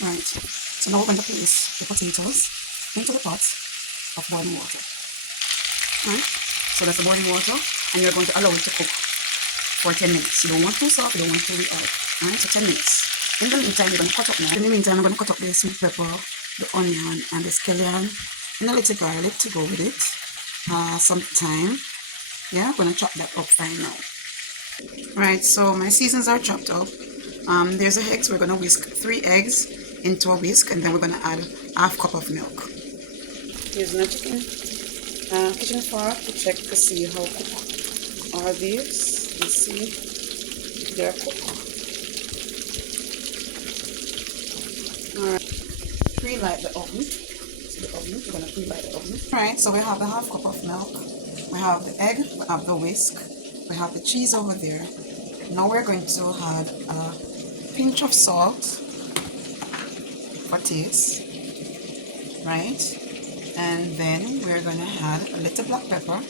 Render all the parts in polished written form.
Right, so now we're going to place the potatoes into the pot of boiling water. Right, so that's the boiling water, and you're going to allow it to cook for 10 minutes. You don't want too soft, you don't want too hard. Right, so 10 minutes. In the meantime, we're going to cut up now. In the meantime, I'm going to cut up the sweet pepper, the onion, and the scallion in a little garlic to go with it. Some thyme. Yeah, I'm going to chop that up fine now. Right, so my seasons are chopped up. There's the eggs. We're going to whisk 3 eggs into a whisk, and then we're going to add half cup of milk. Here's my chicken kitchen fork to check to see how cooked are these. You see they're cooked. Alright, pre-light the oven. So the oven, we're going to pre-light the oven. Alright, so we have the half cup of milk, we have the egg, we have the whisk, we have the cheese over there. Now we're going to add a pinch of salt for taste, right? And then we're going to add a little black pepper.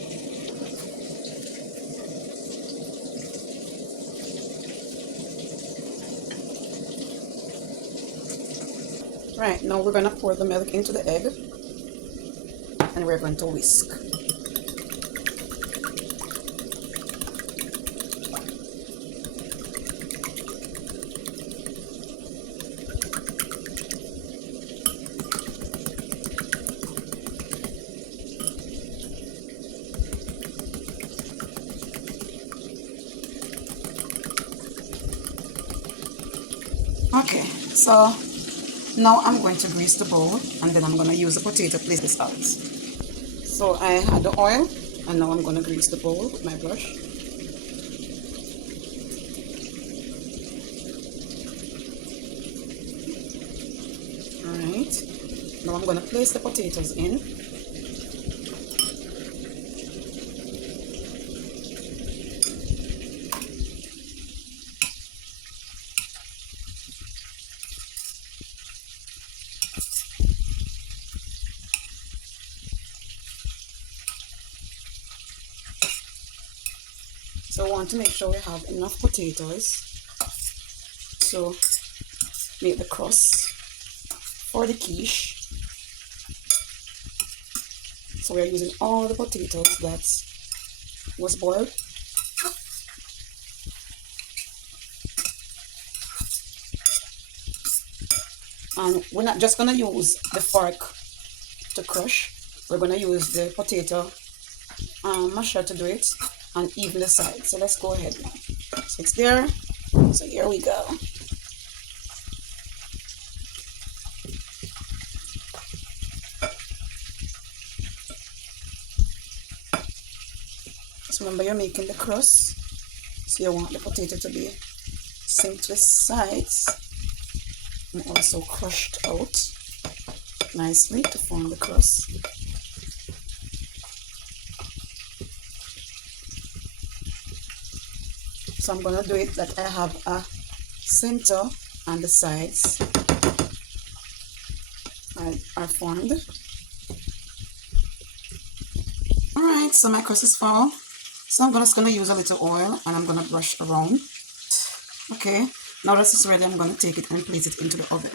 Right, now we're going to pour the milk into the egg, and we're going to whisk. Okay, so now I'm going to grease the bowl, and then I'm going to use the potato to place this out. So I had the oil, and now I'm going to grease the bowl with my brush. Alright, now I'm going to place the potatoes in. So I want to make sure we have enough potatoes to make the crust for the quiche. So we're using all the potatoes that was boiled. And we're not just going to use the fork to crush. We're going to use the potato masher to do it and even the sides. So let's go ahead now. So it's there. So here we go. So remember, you're making the crust, so you want the potato to be synced with sides and also crushed out nicely to form the crust. So I'm going to do it that I have a center and the sides are formed. Alright, so my crust is formed. So I'm just going to use a little oil, and I'm going to brush around. Okay, now that it's ready, I'm going to take it and place it into the oven.